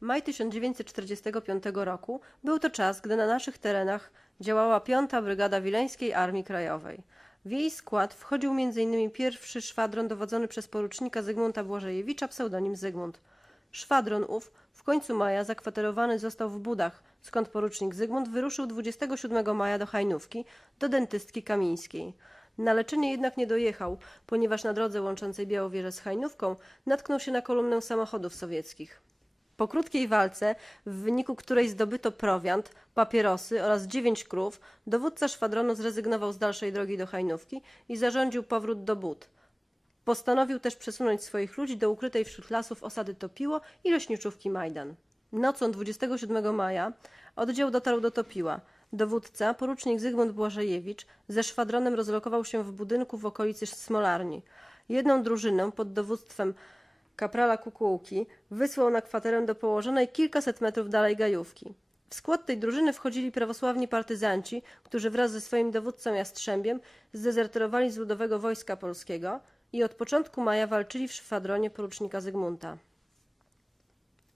Maj 1945 roku był to czas, gdy na naszych terenach działała 5. Brygada Wileńskiej Armii Krajowej. W jej skład wchodził m.in. pierwszy szwadron dowodzony przez porucznika Zygmunta Błażejewicza, pseudonim Zygmunt. Szwadron ów w końcu maja zakwaterowany został w Budach, skąd porucznik Zygmunt wyruszył 27 maja do Hajnówki, do dentystki kamińskiej. Na leczenie jednak nie dojechał, ponieważ na drodze łączącej Białowieżę z Hajnówką natknął się na kolumnę samochodów sowieckich. Po krótkiej walce, w wyniku której zdobyto prowiant, papierosy oraz dziewięć krów, dowódca szwadronu zrezygnował z dalszej drogi do Hajnówki i zarządził powrót do Bud. Postanowił też przesunąć swoich ludzi do ukrytej wśród lasów osady Topiło i leśniczówki Majdan. Nocą 27 maja oddział dotarł do Topiła. Dowódca, porucznik Zygmunt Błażejewicz, ze szwadronem rozlokował się w budynku w okolicy Smolarni. Jedną drużynę pod dowództwem kaprala Kukułki wysłał na kwaterę do położonej kilkaset metrów dalej gajówki. W skład tej drużyny wchodzili prawosławni partyzanci, którzy wraz ze swoim dowódcą Jastrzębiem zdezerterowali z Ludowego Wojska Polskiego i od początku maja walczyli w szwadronie porucznika Zygmunta.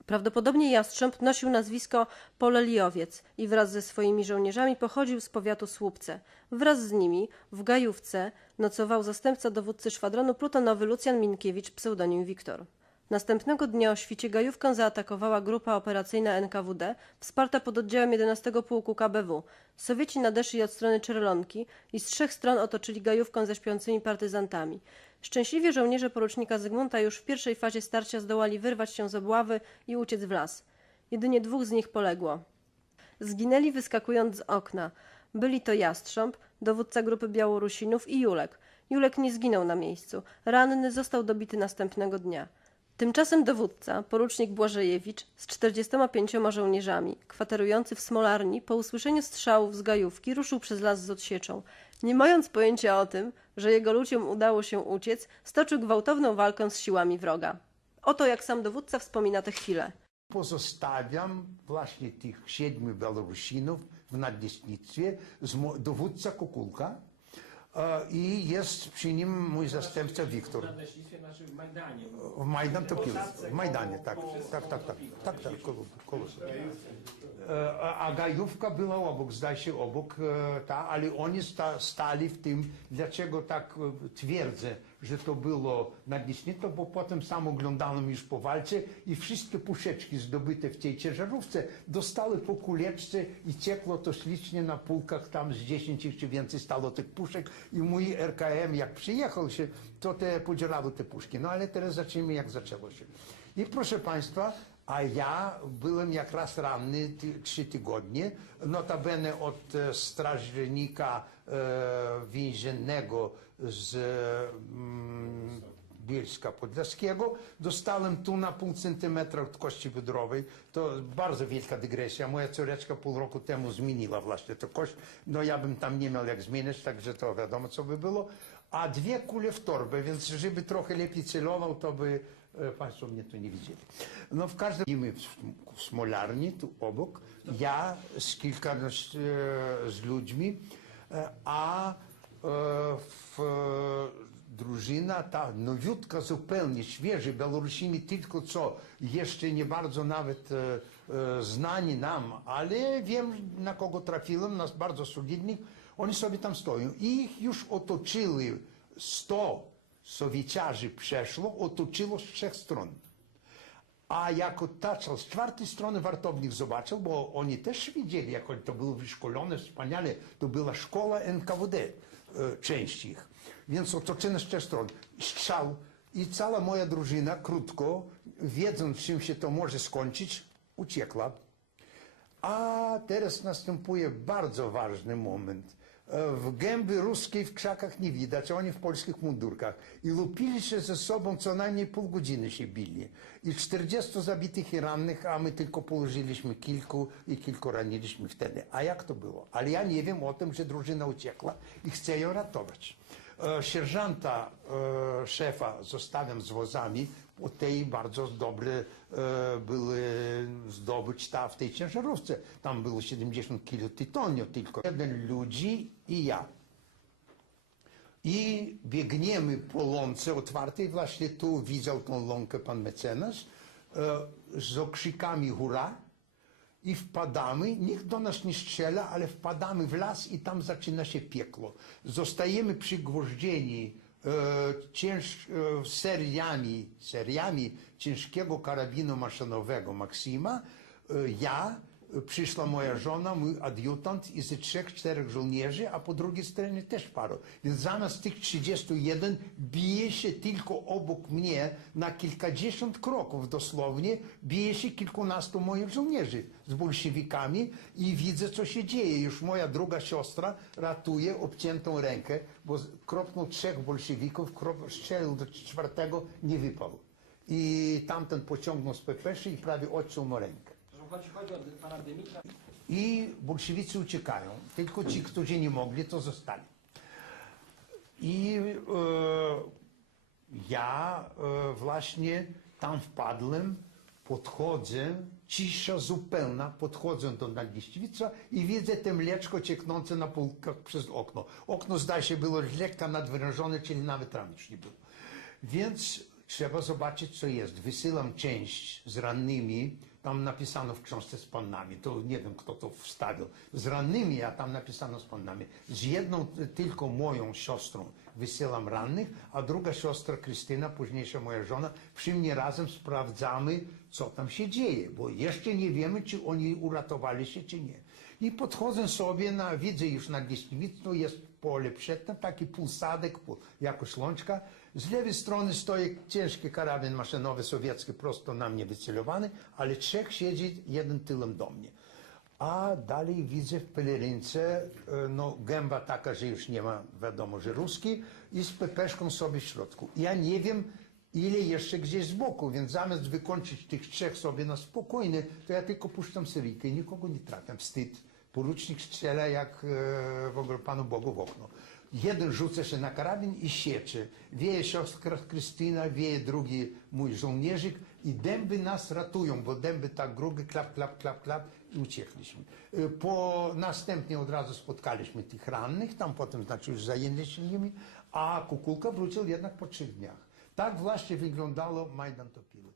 Prawdopodobnie Jastrząb nosił nazwisko Poleliowiec i wraz ze swoimi żołnierzami pochodził z powiatu Słupce. Wraz z nimi w Gajówce nocował zastępca dowódcy szwadronu plutonowy Lucjan Minkiewicz, pseudonim Wiktor. Następnego dnia o świcie Gajówkę zaatakowała grupa operacyjna NKWD, wsparta pod oddziałem 11 Pułku KBW. Sowieci nadeszli od strony Czerlonki i z trzech stron otoczyli Gajówkę ze śpiącymi partyzantami. Szczęśliwie żołnierze porucznika Zygmunta już w pierwszej fazie starcia zdołali wyrwać się z obławy i uciec w las. Jedynie dwóch z nich poległo. Zginęli wyskakując z okna. Byli to Jastrząb, dowódca grupy Białorusinów i Julek. Julek nie zginął na miejscu. Ranny został dobity następnego dnia. Tymczasem dowódca, porucznik Błażejewicz, z 45 żołnierzami, kwaterujący w Smolarni, po usłyszeniu strzałów z gajówki, ruszył przez las z odsieczą. Nie mając pojęcia o tym, że jego ludziom udało się uciec, stoczył gwałtowną walkę z siłami wroga. Oto jak sam dowódca wspomina tę chwilę. Pozostawiam właśnie tych siedmiu Białorusinów w nadleśnictwie, dowódca Kukulka i jest przy nim mój zastępca Wiktor. Na leśnictwie naszym w Majdanie. W Majdan to pił. W Majdanie, tak. Tak, tak, tak. Tak, tak, koło, koło. E, A a Gajówka była obok, zdaje się obok, e, ta, ale oni sta, stali w tym, dlaczego tak e, twierdzę, że to było nadleśnictwo, bo potem sam oglądałem już po walce i wszystkie puszeczki zdobyte w tej ciężarówce dostały po kuleczce i ciekło to ślicznie na półkach, tam z 10 czy więcej stało tych puszek i mój RKM jak przyjechał się, to te podzielały te puszki. No ale teraz zacznijmy jak zaczęło się. I proszę Państwa, a ja byłem jak raz ranny trzy tygodnie, notabene od e, strażnika e, więziennego z mm, Bielska Podlaskiego. Dostałem tu na pół centymetra od kości biodrowej. To bardzo wielka dygresja. Moja córeczka pół roku temu zmieniła właśnie tę kość. No ja bym tam nie miał jak zmienić, także to wiadomo co by było. A dwie kule w torbę, więc żeby trochę lepiej celował, to by e, Państwo mnie tu nie widzieli. No w każdym razie w, Smolarni, tu obok, ja z kilkanaście e, z ludźmi, e, a w, drużyna ta nowiutka zupełnie, świeży, Białorusini tylko co, jeszcze nie bardzo nawet e, e, znani nam, ale wiem na kogo trafiłem, nas bardzo solidnych, oni sobie tam stoją. I ich już otoczyli 100 sowieciarzy przeszło, otoczyło z trzech stron. A jak otaczał z czwartej strony wartownik zobaczył, bo oni też widzieli, jak to było wyszkolone wspaniale, to była szkoła NKWD, e, część ich. Więc otoczone z trzech stron. Strzał i cała moja drużyna krótko, wiedząc czym się to może skończyć, uciekła. A teraz następuje bardzo ważny moment. E, W gęby ruskiej w krzakach nie widać, a oni w polskich mundurkach. I lupili się ze sobą co najmniej pół godziny się bili. I 40 zabitych i rannych, a my tylko położyliśmy kilku i kilku raniliśmy wtedy. A jak to było? Ale ja nie wiem o tym, że drużyna uciekła i chcę ją ratować. E, Sierżanta, e, szefa zostawiam z wozami, bo tej bardzo dobre były zdobyć ta w tej ciężarówce. Tam było 70 kilo tytoniu tylko. Jeden ludzi i ja. I biegniemy po łące otwartej, właśnie tu widział tą łąkę pan mecenas. e, z okrzykami hurra i wpadamy, nikt do nas nie strzela, ale wpadamy w las i tam zaczyna się piekło. Zostajemy przygwożdżeni e, cięż, e, seriami, seriami ciężkiego karabinu maszynowego Maksima. E, ja, przyszła moja żona, mój adiutant i ze trzech, czterech żołnierzy, a po drugiej stronie też paru. Więc zamiast tych 31 bije się tylko obok mnie na kilkadziesiąt kroków dosłownie, bije się kilkunastu moich żołnierzy z bolszewikami i widzę, co się dzieje. Już moja druga siostra ratuje obciętą rękę, bo kropnął trzech bolszewików, krop, strzelił do czwartego, nie wypał. I tamten pociągnął z pepeszy i prawie odciął mu rękę. I bolszewicy uciekają. Tylko ci, którzy nie mogli, to zostali. I e, ja e, właśnie tam wpadłem, podchodzę, cisza zupełna, podchodzę do Nagiściwica i widzę te mleczko cieknące na półkach przez okno. Okno, zdaje się, było lekko nadwyrężone, czyli nawet ramisz nie było. Więc trzeba zobaczyć, co jest. Wysyłam część z rannymi, tam napisano w książce z panami, to nie wiem, kto to wstawił. Z rannymi, a tam napisano z panami. Z jedną tylko moją siostrą wysyłam rannych, a druga siostra Krystyna, późniejsza moja żona, przy mnie razem sprawdzamy, co tam się dzieje, bo jeszcze nie wiemy, czy oni uratowali się, czy nie. I podchodzę sobie na, widzę już na Gieśniwiczu, jest przedtem, taki półsadek, pół, jakoś łączka. Z lewej strony stoi ciężki karabin maszynowy sowiecki, prosto na mnie wycelowany, ale trzech siedzi jeden tyłem do mnie. A dalej widzę w pelerynce, e, no gęba taka, że już nie ma, wiadomo, że ruski i z pepeszką sobie w środku. Ja nie wiem, ile jeszcze gdzieś z boku, więc zamiast wykończyć tych trzech sobie na spokojnie, to ja tylko puszczam seryjkę i nikogo nie trafiam. Wstyd. Porucznik strzela jak e, w ogóle Panu Bogu w okno. Jeden rzuca się na karabin i siecze. Wieje siostra Krystyna, wieje drugi mój żołnierzyk i dęby nas ratują, bo dęby tak gruby, klap, klap, klap, klap i uciekliśmy. E, Po następnie od razu spotkaliśmy tych rannych, tam potem znaczy już zajęli się nimi, a Kukulka wrócił jednak po trzech dniach. Tak właśnie wyglądało Majdan Topiły.